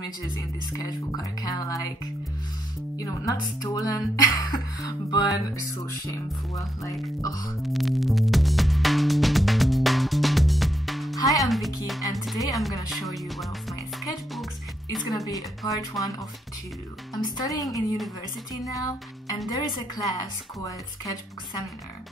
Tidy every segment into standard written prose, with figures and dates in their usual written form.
Images in this sketchbook are kind of like, you know, not stolen, but so shameful, like, ugh. Hi, I'm Vicky, and today I'm gonna show you one of my sketchbooks. It's gonna be a part 1 of 2. I'm studying in university now, and there is a class called Sketchbook Seminar.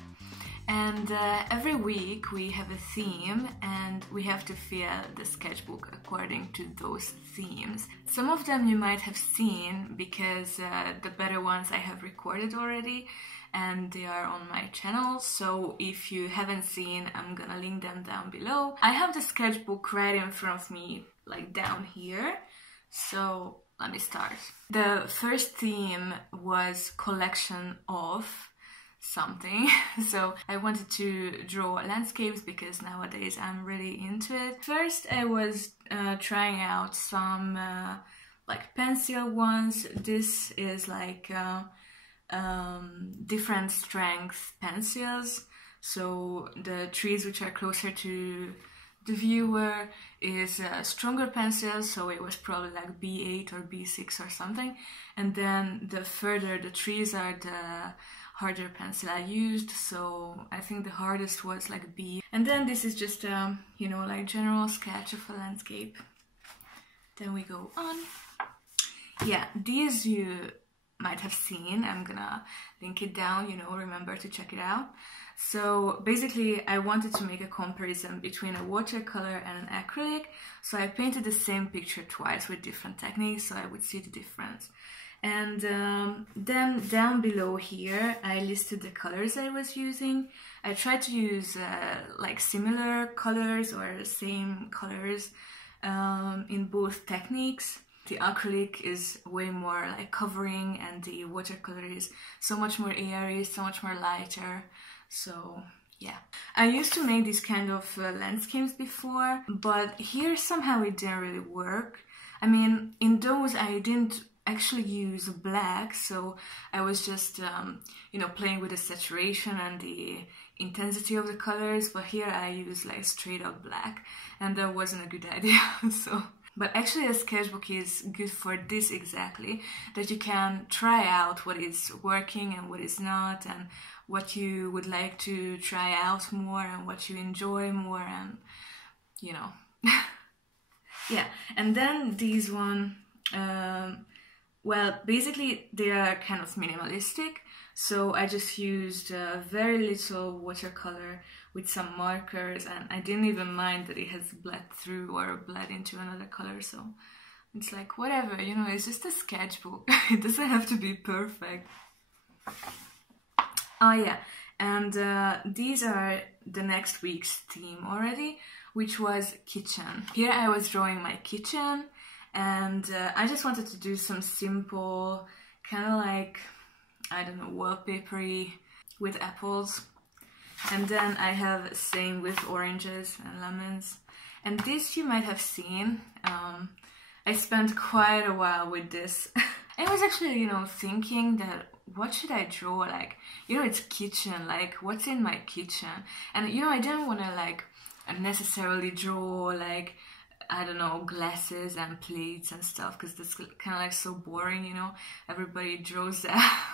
And every week we have a theme and we have to fill the sketchbook according to those themes. Some of them you might have seen because the better ones I have recorded already and they are on my channel, so if you haven't seen, I'm gonna link them down below. I have the sketchbook right in front of me, like down here, so let me start. The first theme was collection of something. So I wanted to draw landscapes because nowadays I'm really into it. First I was trying out some like pencil ones. This is like different strength pencils, so the trees which are closer to the viewer is a stronger pencil, so it was probably like B8 or B6 or something, and then the further the trees are, the harder pencil I used, so I think the hardest was like B. And then this is just you know, like general sketch of a landscape. Then we go on. Yeah, these you might have seen. I'm gonna link it down, you know, remember to check it out. So basically I wanted to make a comparison between a watercolor and an acrylic, so I painted the same picture twice with different techniques so I would see the difference. And then down below here I listed the colors I was using. I tried to use like similar colors or same colors in both techniques. The acrylic is way more like covering and the watercolor is so much more airy, so much more lighter. So yeah, I used to make these kind of landscapes before, but here somehow it didn't really work. I mean, in those I didn't actually use black, so I was just you know, playing with the saturation and the intensity of the colors, but here I use like straight up black, and that wasn't a good idea. So, but actually a sketchbook is good for this exactly, that you can try out what is working and what is not, and what you would like to try out more and what you enjoy more, and you know. Yeah, and then these one, well, basically they are kind of minimalistic, so I just used very little watercolor with some markers, and I didn't even mind that it has bled through or bled into another color, so it's like whatever, you know, it's just a sketchbook. It doesn't have to be perfect. Oh yeah, and these are the next week's theme already, which was kitchen. Here I was drawing my kitchen, and I just wanted to do some simple, kind of like, I don't know, wallpapery with apples. And then I have same with oranges and lemons. And this you might have seen. I spent quite a while with this. I was actually, you know, thinking that what should I draw? Like, you know, it's kitchen, like what's in my kitchen? And you know, I didn't want to like necessarily draw like, I don't know, glasses and plates and stuff, because that's kind of like so boring, you know, everybody draws that.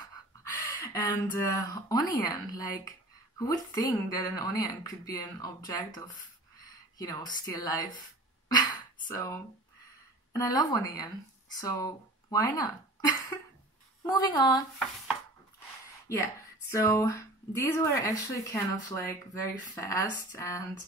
And onion, like who would think that an onion could be an object of, you know, still life? So, and I love onion, so why not? Moving on. Yeah, so these were actually kind of like very fast, and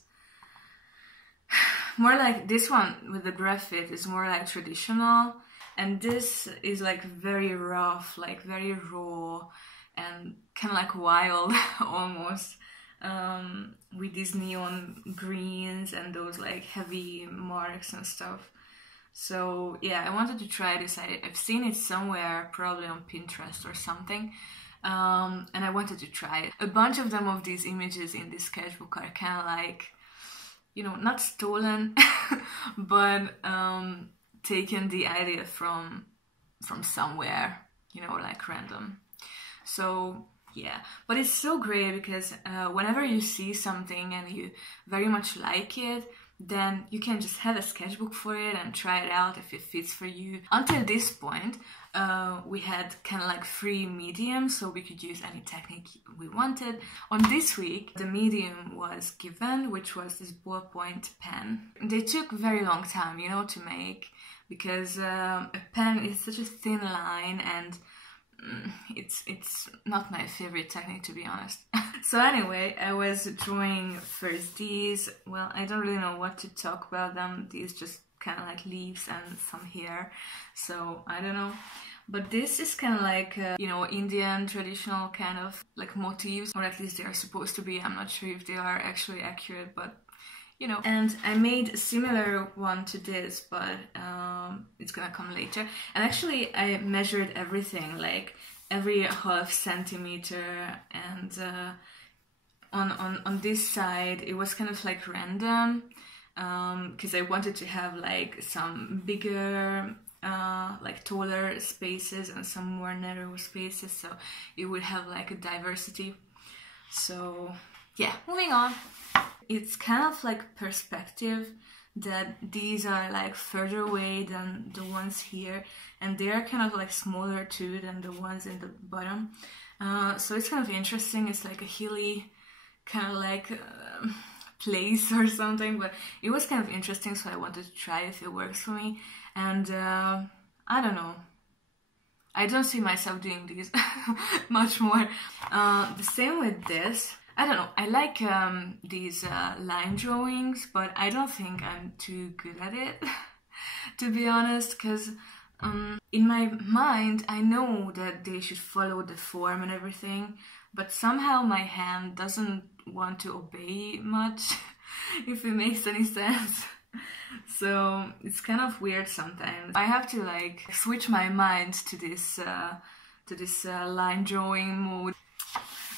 more like this one with the graphite is more like traditional, and this is like very rough, like very raw and kind of like wild almost, with these neon greens and those like heavy marks and stuff. So yeah, I wanted to try this. I've seen it somewhere, probably on Pinterest or something, and I wanted to try it. A bunch of them of these images in this sketchbook are kind of like, you know, not stolen, but taken the idea from somewhere, you know, like random. So yeah, but it's so great because whenever you see something and you very much like it, then you can just have a sketchbook for it and try it out if it fits for you. Until this point, we had kind of like free medium, so we could use any technique we wanted. On this week, the medium was given, which was this ballpoint pen. They took a very long time, you know, to make, because a pen is such a thin line, and it's not my favorite technique, to be honest. So anyway, I was drawing first these. Well, I don't really know what to talk about them. These just kind of like leaves and some hair, so I don't know. But this is kind of like, you know, Indian traditional kind of like motifs, or at least they are supposed to be. I'm not sure if they are actually accurate, but you know. And I made a similar one to this, but it's gonna come later. And actually I measured everything, like every half centimeter, and on this side it was kind of like random, because I wanted to have like some bigger like taller spaces and some more narrow spaces, so it would have like a diversity. So yeah, moving on. It's kind of like perspective, that these are like further away than the ones here, and they are kind of like smaller too than the ones in the bottom. So it's kind of interesting. It's like a hilly kind of like place or something, but it was kind of interesting, so I wanted to try if it works for me. And I don't know, I don't see myself doing these much more. The same with this. I don't know, I like these line drawings, but I don't think I'm too good at it, to be honest, because in my mind I know that they should follow the form and everything, but somehow my hand doesn't want to obey much, if it makes any sense. So it's kind of weird sometimes. I have to like switch my mind to this line drawing mode.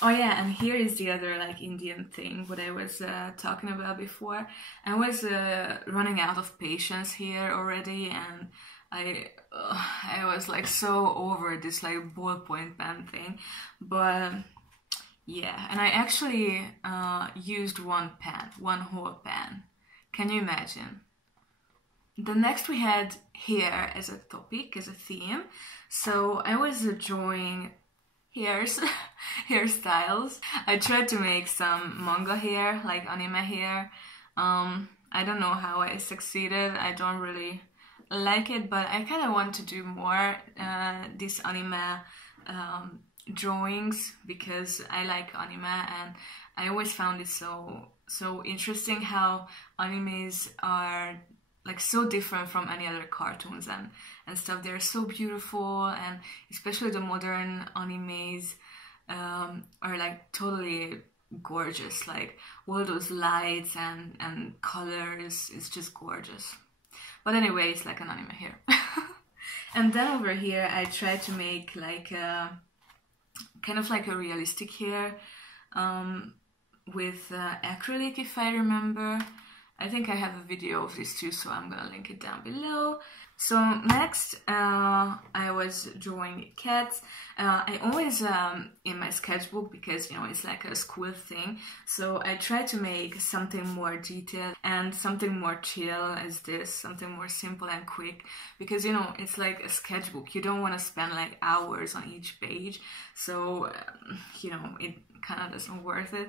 Oh yeah, and here is the other like Indian thing, what I was talking about before. I was running out of patience here already, and I was like so over this like ballpoint pen thing. But yeah, and I actually used one whole pen. Can you imagine? The next we had hair as a topic, as a theme. So I was drawing hairstyles. I tried to make some manga hair, like anime hair. I don't know how I succeeded. I don't really like it, but I kind of want to do more these anime drawings, because I like anime, and I always found it so interesting how animes are like so different from any other cartoons and stuff. They're so beautiful, and especially the modern animes are like totally gorgeous. Like all those lights and colors, it's just gorgeous. But anyway, it's like an anime here. And then over here I tried to make like a kind of like a realistic hair with acrylic, if I remember. I think I have a video of this too, so I'm gonna link it down below. So next, I was drawing cats. I always, in my sketchbook, because, you know, it's like a school thing, so I try to make something more detailed and something more chill as this, something more simple and quick, because, you know, it's like a sketchbook. You don't want to spend like hours on each page, so, you know, it kind of doesn't worth it,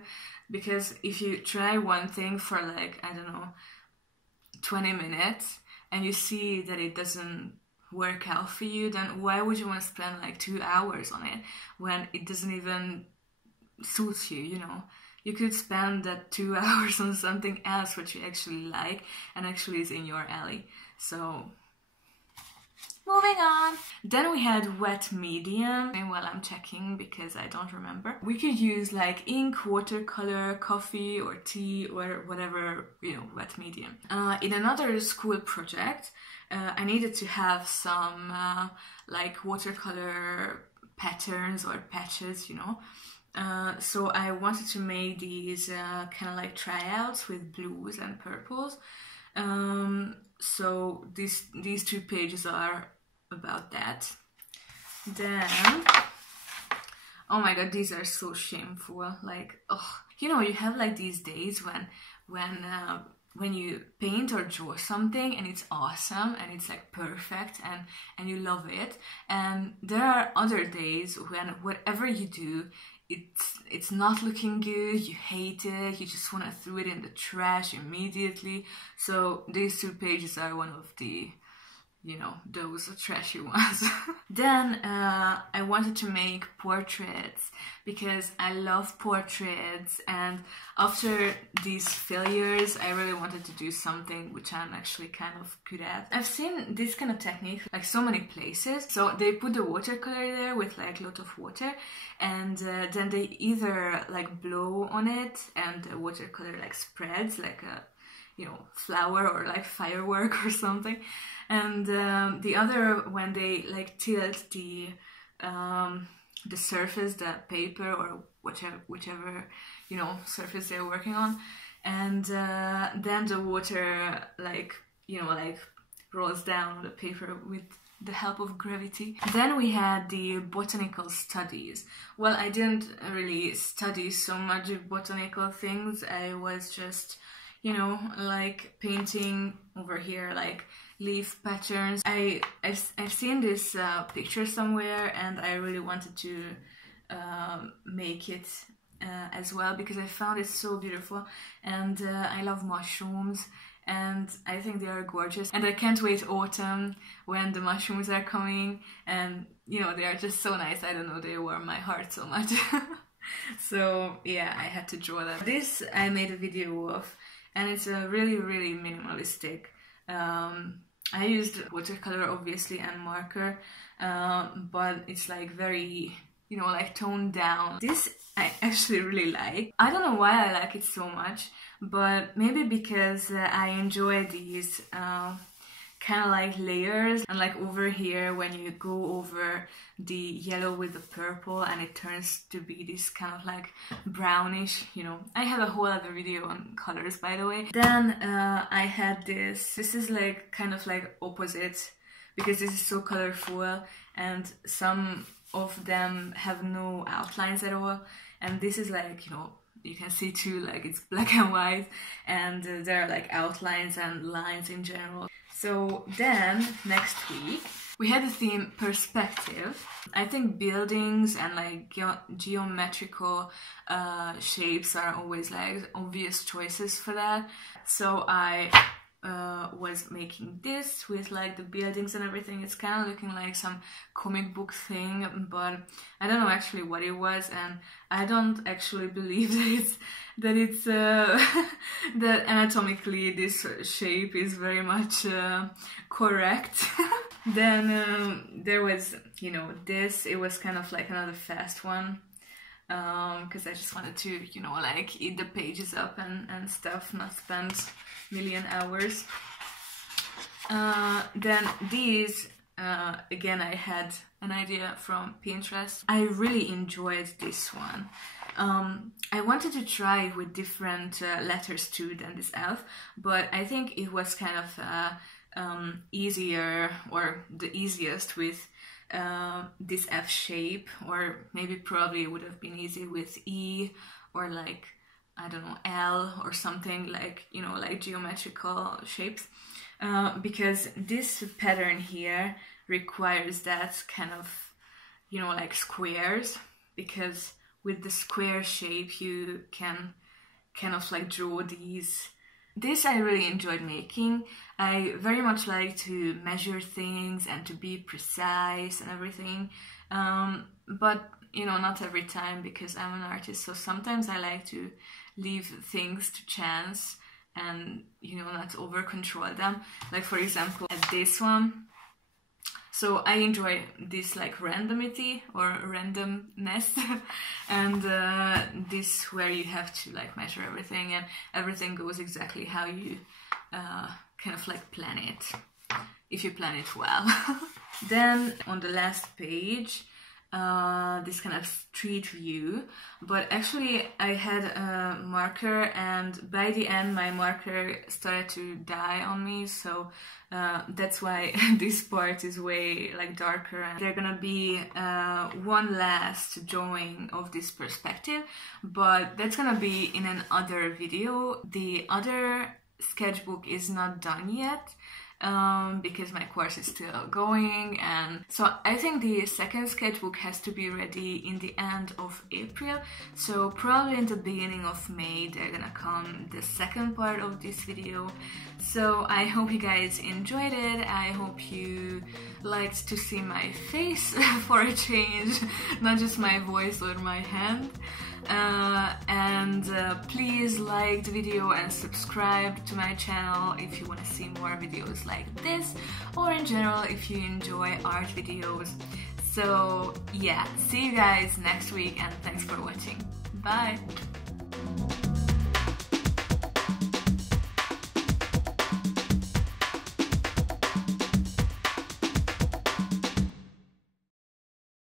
because if you try one thing for like, I don't know, 20 minutes, and you see that it doesn't work out for you, then why would you want to spend like 2 hours on it when it doesn't even suit you, you know? You could spend that 2 hours on something else which you actually like and actually is in your alley. So moving on. Then we had wet medium. And while I'm checking, because I don't remember, we could use like ink, watercolor, coffee or tea or whatever, you know, wet medium. In another school project, I needed to have some like watercolor patterns or patches, you know. So I wanted to make these kind of like tryouts with blues and purples. So these 2 pages are about that. Then, oh my god, these are so shameful. Like, oh, you know, you have like these days when when you paint or draw something and it's awesome and it's like perfect and you love it, and there are other days when whatever you do, it's not looking good, you hate it, you just want to throw it in the trash immediately. So these 2 pages are one of the, you know, those trashy ones. Then I wanted to make portraits because I love portraits, and after these failures I really wanted to do something which I'm actually kind of good at. I've seen this kind of technique like so many places. So they put the watercolor there with like a lot of water, and then they either like blow on it and the watercolor like spreads like a, you know, flower or like firework or something. And the other, when they like tilt the surface, the paper or whichever you know surface they're working on, and then the water like, you know, like rolls down on the paper with the help of gravity. Then we had the botanical studies. Well, I didn't really study so much botanical things. I was just, you know, like painting over here like leaf patterns. I've seen this picture somewhere, and I really wanted to make it as well because I found it so beautiful, and I love mushrooms and I think they are gorgeous, and I can't wait autumn when the mushrooms are coming, and you know, they are just so nice. I don't know, they warm my heart so much. So yeah, I had to draw that. This I made a video of, and it's a really minimalistic. I used watercolor obviously and marker, but it's like very, you know, like toned down. This I actually really like. I don't know why I like it so much, but maybe because I enjoy these kind of like layers, and like over here when you go over the yellow with the purple and it turns to be this kind of like brownish, you know. I have a whole other video on colors, by the way. Then I had this is like kind of like opposite because this is so colorful, and some of them have no outlines at all, and this is like, you know, you can see too, like it's black and white, and there are like outlines and lines in general. So then next week we had the theme perspective. I think buildings and like geometrical shapes are always like obvious choices for that. So I was making this with like the buildings and everything. It's kind of looking like some comic book thing, but I don't know actually what it was, and I don't actually believe that it's that anatomically this shape is very much correct. Then there was, you know, this. It was kind of like another fast one, because I just wanted to, you know, like eat the pages up and stuff, not spend million hours. Then these, again, I had an idea from Pinterest. I really enjoyed this one. I wanted to try it with different letters too than this elf, but I think it was kind of easier, or the easiest with this F shape, or maybe probably it would have been easy with E, or like, I don't know, L or something, like, you know, like geometrical shapes, because this pattern here requires that kind of, you know, like squares, because with the square shape you can kind of like draw these. This I really enjoyed making. I very much like to measure things and to be precise and everything, but you know, not every time, because I'm an artist, so sometimes I like to leave things to chance and, you know, not over control them. Like for example at this one, so I enjoy this like randomity or randomness and this where you have to like measure everything and everything goes exactly how you kind of like plan it, if you plan it well. Then on the last page, this kind of street view, but actually I had a marker, and by the end my marker started to die on me, so that's why this part is way like darker. And there's gonna be one last drawing of this perspective, but that's gonna be in another video. The other sketchbook is not done yet, because my course is still going, and so I think the second sketchbook has to be ready in the end of April, so probably in the beginning of May they're gonna come the second part of this video. So I hope you guys enjoyed it. I hope you liked to see my face for a change, not just my voice or my hand. Please like the video and subscribe to my channel if you want to see more videos like this, or in general if you enjoy art videos. So yeah, see you guys next week and thanks for watching. Bye!